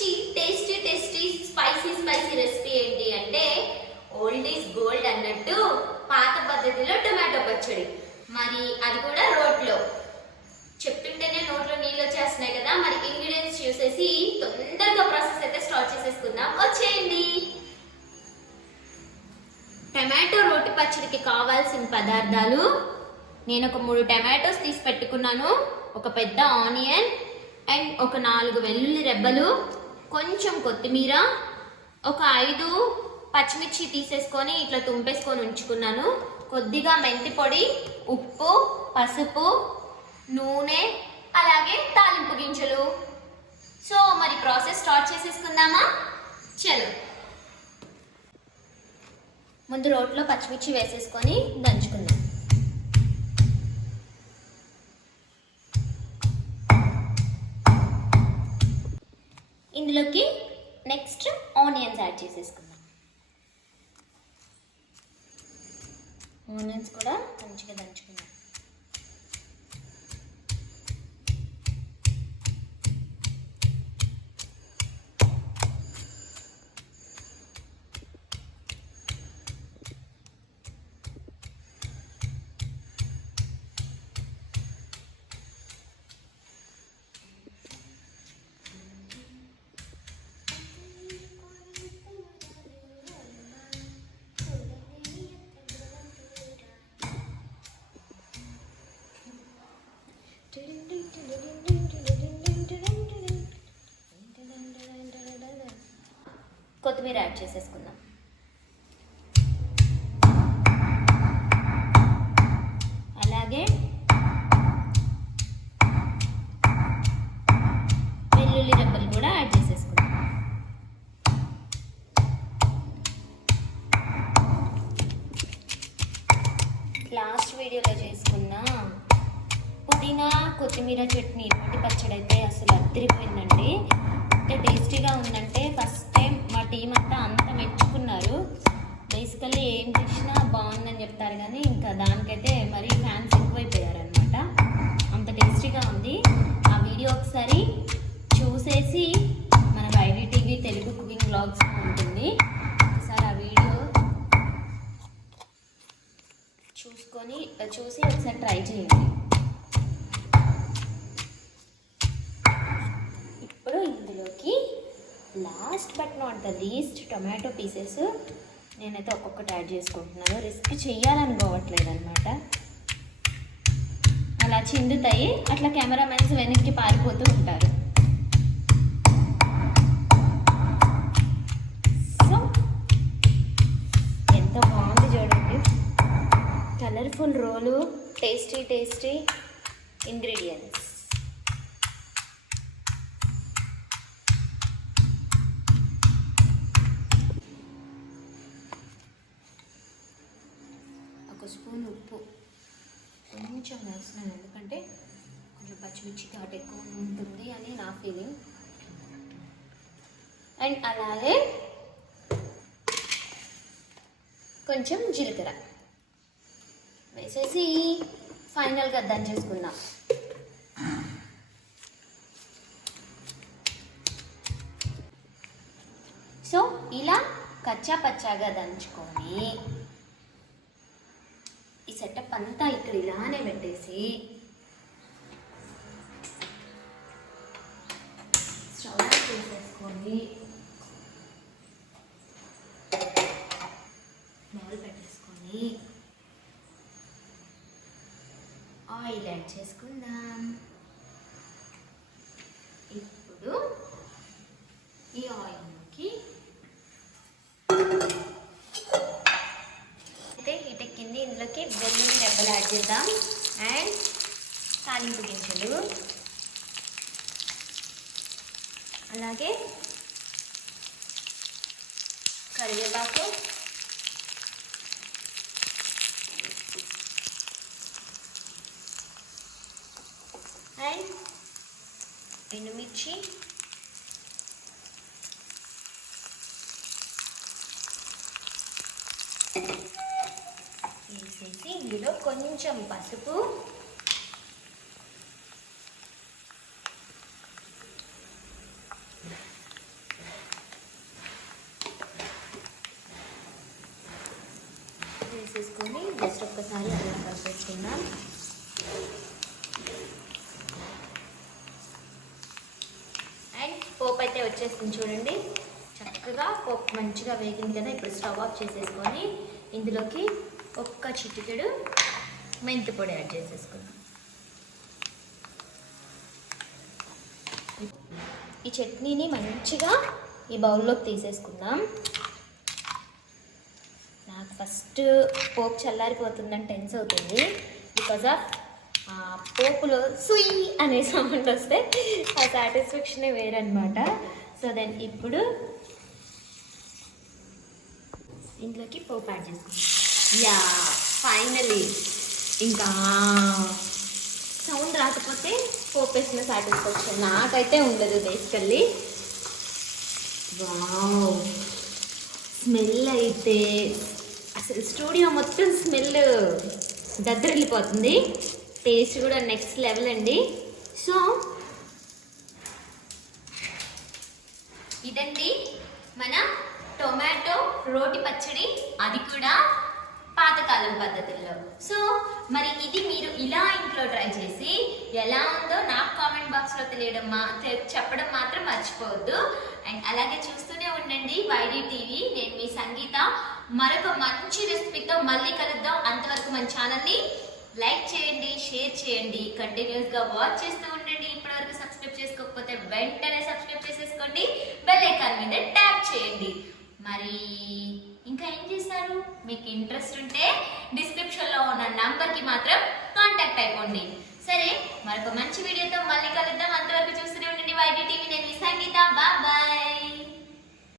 మంచి tasty tasty spicy spicy recipe ఏంటి అంటే ఓల్డ్ ఈజ్ గోల్డ్ అన్నట్టు పాత పద్ధతిలో టొమాటో పచ్చడి. మరి అది కూడా రోట్లో. చెప్తుంటేనే నోట్లో నీళ్ళు వచ్చేస్తున్నాయి కదా మరి ఇంగ్రీడియంట్స్ చూసేసి తొందరగా ప్రాసెస్ అయితే స్టార్ట్ చేసేసుకుందాం. వచ్చేయండి. టమాటో రోటి పచ్చడికి కావాల్సిన పదార్థాలు. నేను ఒక మూడు టమాటోస్ తీసి పెట్టుకున్నాను. ఒక పెద్ద ఆనియన్ అండ్ ఒక నాలుగు వెల్లుల్లి రెబ్బలు. కొంచెం కొత్తిమీర ఒక ఐదు పచ్చిమిర్చి తీసేసుకొని ఇట్లా తుంపేసుకొని ఉంచుకున్నాను. కొద్దిగా మెంతి పొడి ఉప్పు పసుపు నూనె అలాగే తాలింపు గింజలు. సో మరి ప్రాసెస్ స్టార్ట్ చేసేసుకుందామా? చలో. ముందు రోట్లో పచ్చిమిర్చి వేసేసుకొని దంచు. ఇందులోకి నెక్స్ట్ ఆనియన్స్ యాడ్ చేసేసుకుందాం. ఆనియన్స్ కూడా మంచిగా దంచుకుందాం. కొత్తిమీర యాడ్ చేసేసుకుందాం. అలాగే వెల్లుల్లి రెబ్బలు కూడా యాడ్ చేసేసుకుందాం. లాస్ట్ వీడియోలో చేసుకున్న పుదీనా కొత్తిమీర చట్నీ ఇటువంటి పచ్చడి అయితే అసలు అద్దరిపోయిందండి. ఎంత టేస్టీగా ఉందంటే టీం అంతా అంత మెచ్చుకున్నారు బేసికల్లీ ఏం చేసినా బాగుందని చెప్తారు కానీ ఇంకా దానికైతే మరీ ఫ్యాన్స్ ఎక్కువైపోయారనమాట అంత టేస్టీగా ఉంది. ఆ వీడియో ఒకసారి చూసేసి మన YD TV Telugu cooking blogs ఉంటుంది. ఒకసారి ఆ వీడియో చూసుకొని చూసి ఒకసారి ట్రై చేయండి. Last but not the least tomato pieces నేనైతే ఒక్కొక్కటి యాడ్ చేసుకుంటున్నాను. రిస్క్ చెయ్యాలనుకోవట్లేదు అనమాట అలా చిందుతాయి. అట్లా కెమెరామెన్స్ వెనక్కి పారిపోతూ ఉంటారు. సో ఎంత బాగుంది చూడండి. కలర్ఫుల్ రోలు టేస్టీ టేస్టీ ఇంగ్రీడియంట్స్ ఒక స్పూన్ ఉప్పు కొంచెం వేస్తున్నాను ఎందుకంటే కొంచెం పచ్చిమిర్చి ఘాట్ ఎక్కువ ఉంటుంది అని నా ఫీలింగ్ అండ్ అలాగే కొంచెం జీలకర్ర. వేసేసి ఫైనల్గా దంచేసుకుందాం సో ఇలా కచ్చా పచ్చాగా దంచుకొని అంతా ఇక్కడ ఇలానే పెట్టేసి స్టవ్ చేసేసుకొని బౌల్ పెట్టేసుకొని ఆయిల్ యాడ్ చేసుకుందాం. వెల్లుల్లి రెబ్బలు యాడ్ చేద్దాం అండ్ తాలింపు గింజలు. అలాగే కరివేపాకు. అండ్ ఎండుమిర్చి వేసేసి ఇందులో కొంచెం పసుపు. వేసేసుకొని జస్ట్ ఒక్కసారి అలా కలిపేసుకుందాం. అండ్ పోపు అయితే వచ్చేస్తుంది చూడండి. చక్కగా పోపు మంచిగా వేగింది కదా. ఇప్పుడు స్టవ్ ఆఫ్ చేసేసుకొని ఇందులోకి ఒక్క చిటికెడు మెంతి పొడి యాడ్ చేసేసుకుందాం. ఈ చట్నీని మంచిగా ఈ బౌల్లోకి తీసేసుకుందాం. నాకు ఫస్ట్ పోపు చల్లారిపోతుందని టెన్స్ అవుతుంది. బికాజ్ ఆఫ్ పోపులో సుయ్ అనే సౌండ్ వస్తే ఆ సాటిస్ఫాక్షనే వేరనమాట సో దెన్ ఇప్పుడు ఇంట్లోకి పోపు యాడ్ చేసుకుందాం. Yeah finally. ఇంకా సౌండ్ రాకపోతే పోపు వేసిన సాటిస్ఫాక్షన్ నాకైతే ఉండదు బేసికల్లీ. వావ్. స్మెల్ అయితే అసలు స్టూడియో మొత్తం స్మెల్ దద్దరిల్లిపోతుంది. టేస్ట్ కూడా నెక్స్ట్ లెవెల్ అండి. సో ఇదండి మన టొమాటో రోటి పచ్చడి. అది కూడా పాతకాలం పద్ధతుల్లో. సో మరి ఇది మీరు ఇలా ఇంట్లో ట్రై చేసి ఎలా ఉందో నాకు కామెంట్ బాక్స్లో తెలియడం మా చెప్పడం మాత్రం మర్చిపోవద్దు. అండ్ అలాగే చూస్తూనే ఉండండి వైడి టీవీ. నేను మీ సంగీత మరొక మంచి రెసిపీతో మళ్ళీ కలుద్దాం. అంతవరకు మన ఛానల్ని లైక్ చేయండి షేర్ చేయండి. కంటిన్యూస్గా వాచ్ చేస్తూ ఉండండి. ఇప్పటివరకు సబ్స్క్రైబ్ చేసుకోకపోతే వెంటనే సబ్స్క్రైబ్ చేసేసుకోండి. బెల్ ఐకాన్ మీద ట్యాప్ చేయండి. మరి ఇంకా ఏం ఇస్తారు మీకు ఇంట్రెస్ట్ ఉంటే డిస్క్రిప్షన్లో ఉన్న నంబర్కి మాత్రం కాంటాక్ట్ అయిపోండి. సరే మరొక మంచి వీడియోతో మళ్ళీ కలుద్దాం. అంతవరకు చూస్తూనే ఉండండి. వైడి టీవీ నేను సంగీత. బాబాయ్